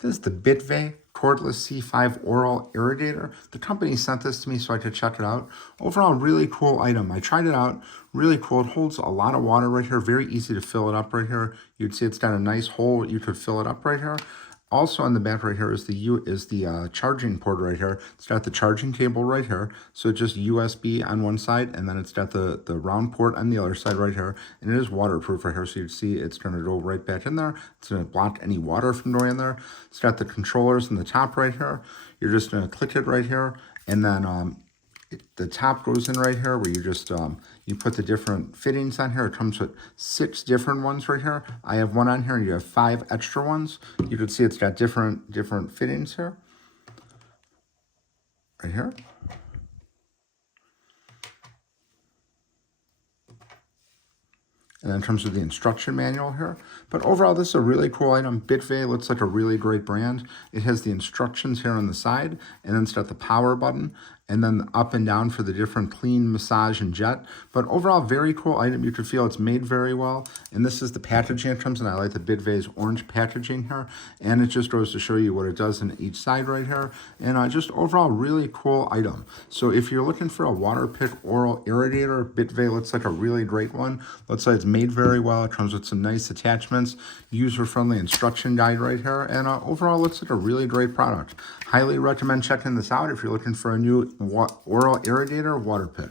This is the Bitvae Cordless C5 Oral Irrigator. The company sent this to me so I could check it out. Overall, really cool item. I tried it out. Really cool. It holds a lot of water right here. Very easy to fill it up right here. You'd see it's got a nice hole. You could fill it up right here. Also on the back right here is the charging port right here. It's got the charging cable right here. So it's just USB on one side, and then it's got the round port on the other side right here. And it is waterproof right here, so you see it's going to go right back in there. It's going to block any water from going in there. It's got the controllers in the top right here. You're just going to click it right here, and then the top goes in right here where you just you put the different fittings on here. It comes with 6 different ones right here. I have one on here, and you have 5 extra ones. You can see it's got different fittings here. Right here. And then in terms of the instruction manual here. But overall, this is a really cool item. Bitvae looks like a really great brand. It has the instructions here on the side, and then it's got the power button, and then the up and down for the different clean, massage, and jet. But overall, very cool item. You can feel it's made very well. And this is the packaging it comes in. I like the Bitvae's orange packaging here. And it just goes to show you what it does in each side right here. And just overall, really cool item. So if you're looking for a water pick oral irrigator, Bitvae looks like a really great one. Looks like it's made very well. It comes with some nice attachments, user-friendly instruction guide right here. And overall, looks like a really great product. Highly recommend checking this out if you're looking for a new oral irrigator water pick.